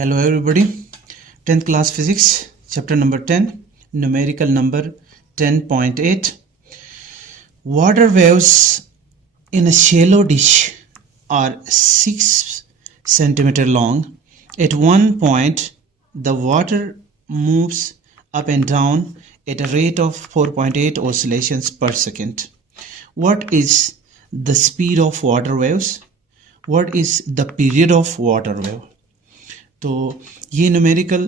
Hello everybody, 10th class physics, chapter number 10, numerical number 10.8. Water waves in a shallow dish are 6 centimeter long. At one point, the water moves up and down at a rate of 4.8 oscillations per second. What is the speed of water waves? What is the period of water wave? तो ये numerical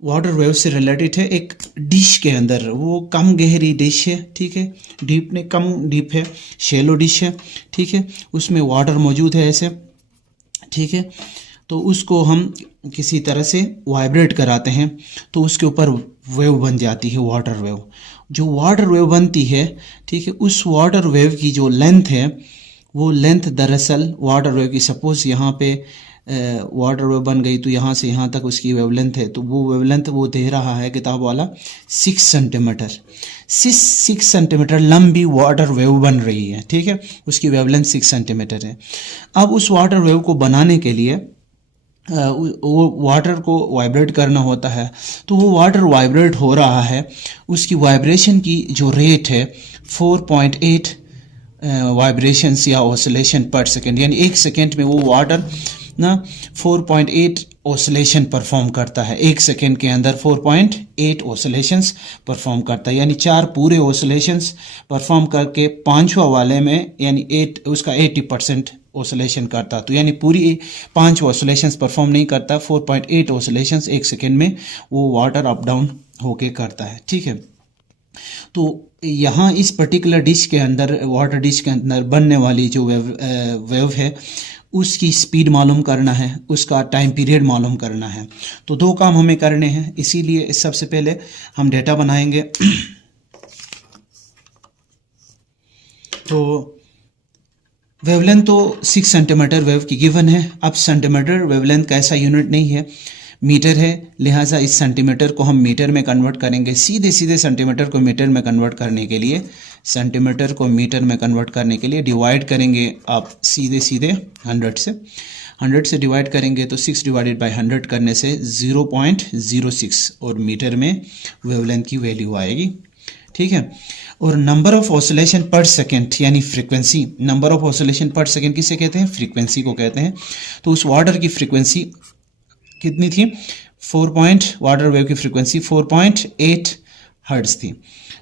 water wave से related है। एक dish के अंदर, वो कम गहरी dish है, ठीक है, डीप ने कम डीप है, शैलो डिश है, ठीक है, उसमें वाटर मौजूद है ऐसे, ठीक है। तो उसको हम किसी तरह से वाइब्रेट कराते हैं तो उसके ऊपर वेव बन जाती है, वाटर वेव। जो वाटर वेव बनती है, ठीक है, उस वाटर वेव की जो लेंथ है, वो लेंथ दरअसल वाटर वेव की, सपोज यहाँ पे वाटर वेव बन गई तो यहाँ से यहाँ तक उसकी वेवलेंथ है, तो वो वेवलेंथ वो दे रहा है किताब वाला 6 सेंटीमीटर। 6 सेंटीमीटर लंबी वाटर वेव बन रही है, ठीक है, उसकी वेवलेंथ 6 सेंटीमीटर है। अब उस वाटर वेव को बनाने के लिए वो वाटर को वाइब्रेट करना होता है, तो वो वाटर वाइब्रेट हो रहा है, उसकी वाइब्रेशन की जो रेट है 4.8 वाइब्रेशंस या ऑसिलेशन पर सेकेंड, यानी एक सेकेंड में वो वाटर ना 4.8 ऑसिलेशन परफॉर्म करता है। एक सेकेंड के अंदर 4.8 ऑसिलेशंस परफॉर्म करता है, यानी 4 पूरे ऑसिलेशंस परफॉर्म करके 5वां वाले में यानी 8 उसका 80% ऑसिलेशन करता, तो यानी पूरी 5 ऑसिलेशंस परफॉर्म नहीं करता, 4.8 ऑसिलेशंस एक सेकेंड में वो वाटर अप डाउन होके करता है, ठीक है। तो यहाँ इस पर्टिकुलर डिश के अंदर, वाटर डिश के अंदर बनने वाली जो वेव है, उसकी स्पीड मालूम करना है, उसका टाइम पीरियड मालूम करना है। तो 2 काम हमें करने हैं, इसीलिए सबसे पहले हम डेटा बनाएंगे। तो वेवलेंथ तो 6 सेंटीमीटर वेव की गिवन है। अब सेंटीमीटर वेवलेंथ का ऐसा यूनिट नहीं है, मीटर है, लिहाजा इस सेंटीमीटर को हम मीटर में कन्वर्ट करेंगे। सीधे सीधे सेंटीमीटर को मीटर में कन्वर्ट करने के लिए, सेंटीमीटर को मीटर में कन्वर्ट करने के लिए डिवाइड करेंगे आप सीधे सीधे 100 से डिवाइड करेंगे तो 6 डिवाइडेड बाय 100 करने से 0.06 और मीटर में वेवलेंथ की वैल्यू आएगी, ठीक है। और number of oscillation per second यानी frequency, number of oscillation per second किसे कहते हैं? फ्रीक्वेंसी को कहते हैं। तो उस वाटर की फ्रीक्वेंसी कितनी थी? वाटर वेव की फ्रीक्वेंसी 4.8 हर्ट्ज थी।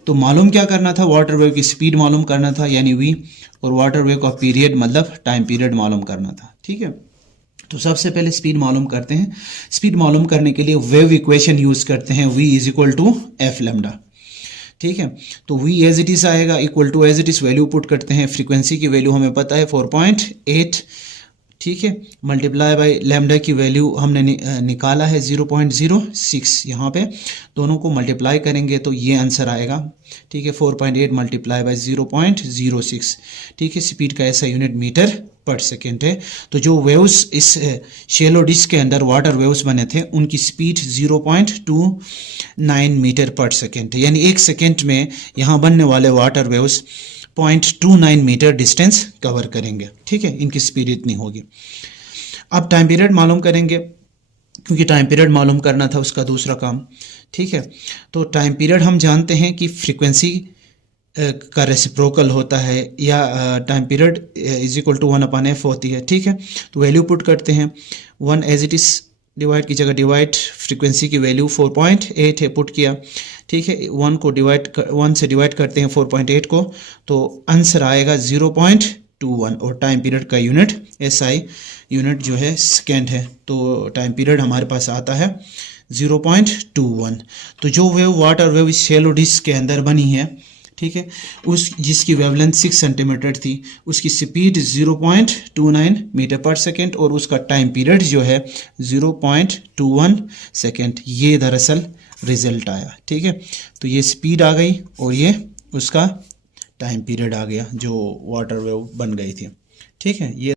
तो मालूम क्या करना था? वाटर वेव की स्पीड मालूम करना था, यानी v, और वाटर वेव का पीरियड मतलब टाइम पीरियड मालूम करना था, ठीक है। तो सबसे पहले स्पीड मालूम करते हैं। स्पीड मालूम करने के लिए वेव इक्वेशन यूज करते हैं, v = f लैम्डा, ठीक है। तो v एज इट इज आएगा, equal to as it is value put करते हैं। फ्रीक्वेंसी की वैल्यू हमें पता है 4.8, ठीक है, मल्टीप्लाई बाय लैम्डा की वैल्यू हमने निकाला है 0.06। यहाँ पे दोनों को मल्टीप्लाई करेंगे तो ये आंसर आएगा, ठीक है, 4.8 मल्टीप्लाई बाय 0.06, ठीक है। स्पीड का ऐसा यूनिट मीटर पर सेकेंड है। तो जो वेव्स इस शेलो डिश के अंदर वाटर वेव्स बने थे, उनकी स्पीड 0.29 मीटर पर सेकेंड है, यानी एक सेकेंड में यहाँ बनने वाले water waves 0.29 metre distance cover करेंगे, ठीक है, इनकी स्पीड इतनी होगी। अब टाइम पीरियड मालूम करेंगे, क्योंकि टाइम पीरियड मालूम करना था उसका दूसरा काम, ठीक है। तो टाइम पीरियड हम जानते हैं कि फ्रीक्वेंसी का रेसिप्रोकल होता है, या टाइम पीरियड = 1/f होती है, ठीक है। तो वैल्यू पुट करते हैं, 1 एज इट इज डिवाइड की जगह डिवाइड, फ्रीक्वेंसी की वैल्यू 4.8 है, पुट किया, ठीक है। 1 से डिवाइड करते हैं 4.8 को, तो आंसर आएगा 0.21, और टाइम पीरियड का यूनिट SI यूनिट जो है सेकेंड है। तो टाइम पीरियड हमारे पास आता है 0.21। तो जो वेव वाटर वेव इस शैलो डिश के अंदर बनी है, ठीक है, उस जिसकी वेवलेंथ 6 सेंटीमीटर थी, उसकी स्पीड 0.29 मीटर पर सेकेंड, और उसका टाइम पीरियड जो है 0.21 सेकेंड। ये दरअसल रिजल्ट आया, ठीक है। तो ये स्पीड आ गई और ये उसका टाइम पीरियड आ गया जो वाटर वेव बन गई थी, ठीक है। ये